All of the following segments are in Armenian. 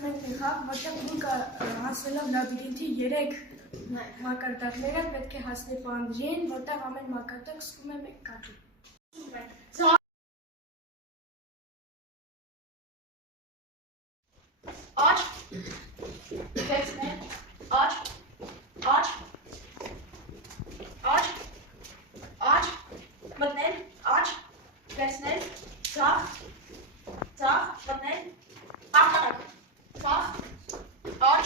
Ներկայացնենք մի խաղ, որտեղ մուկը հասնելով լաբիրինթի 3 մակարդակները պետք է հասնի պանդրին, որտեղ ամեն մակարդակ սկսում է մեկ կատու։ Աչ, վերցնել, աչ, մտնել, աչ, վերցնել, ձախ, մտնել, աղտանակ, ձախ, աչ,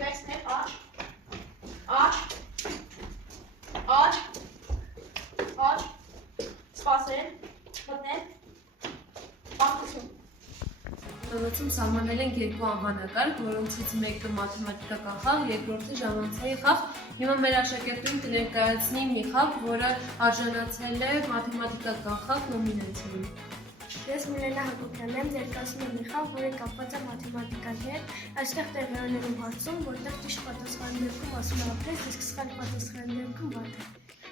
վերցնել, աչ, սպասել, մտնել, աղտություն։ Ուսանողում սահմանել ենք երկու անվանակարգ, որոնցից մեկը մաթեմատիկական խաղ, երկրորդը ժամանցային խաղ։ Հիմա մեր աշակերտուհին կներկայացնի մի խաղ, որը արժանացել է մաթեմատիկական խաղ նոմինացիային։ Ես Միլենա Հակոբյանն եմ, ներկայացնում եմ մի խաղ, որը կապված է մաթեմատիկայի հետ։ Այստեղ տեղի ունենում հարցում, որտեղ ճիշտ պատասխանի դեպքում ասում է ապրես, իսկ սխալ պատասխանի դեպքում վատ է։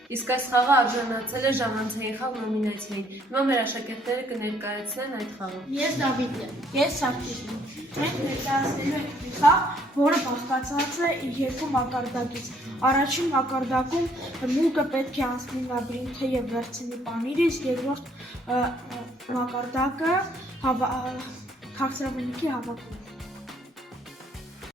Իսկ այս խաղը արժանացել է ժամանցային խաղ նոմինացիային։ Հիմա մեր աշակերտները կներկայացնեն այդ խաղը։ Ես Դավիթն եմ, ես Սարգիսն եմ։ Մենք ներկայացնելու ենք մի խաղ, որը բաղկացած է երկու մակարդակից։ Առաջին մակարդակում մուկը պետք է անցնի լաբիրինթը եւ վերցնի պանիր, իսկ երկրորդ մակարդակը քաղցրավենիքի հավաքում։